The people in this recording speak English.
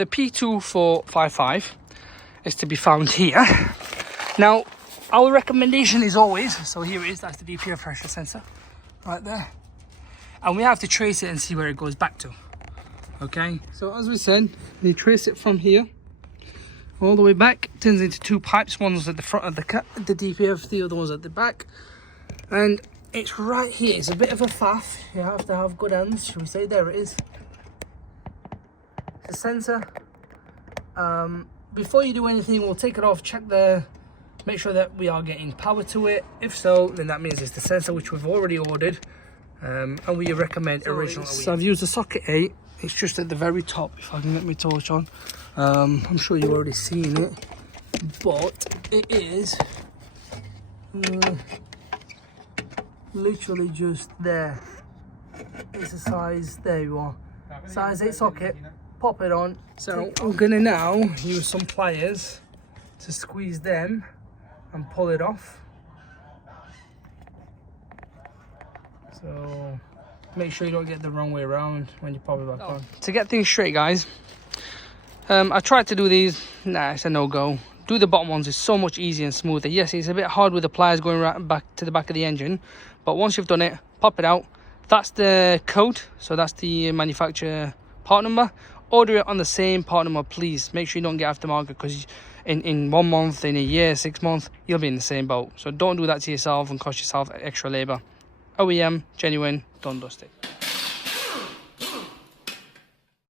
the P2455 is to be found here. Now, our recommendation is always, so here it is, that's the DPF pressure sensor right there. And we have to trace it and see where it goes back to. Okay, so as we said, you trace it from here all the way back. It turns into two pipes. One's at the front of the DPF, the other one's at the back. And it's right here. It's a bit of a faff. You have to have good hands, shall we say. There it is. The sensor. Before you do anything, we'll take it off, check make sure that we are getting power to it. If so, then that means it's the sensor, which we've already ordered. And we recommend original. So I've used the socket 8. It's just at the very top, if I can get my torch on. I'm sure you've already seen it, but it is literally just there. It's a size, there you are, size 8 socket. Pop it on. So I'm gonna now use some pliers to squeeze them and pull it off. So make sure you don't get the wrong way around when you pop it back on. To get things straight, guys, I tried to do these. Nah, it's a no-go. Do the bottom ones. It's so much easier and smoother. Yes, it's a bit hard with the pliers going right back to the back of the engine, but once you've done it, pop it out. That's the code, so that's the manufacturer part number. Order it on the same part number, please. Make sure you don't get aftermarket, because in 1 month, in a year, 6 months, you'll be in the same boat. So don't do that to yourself and cost yourself extra labor. OEM, genuine, don't dust it.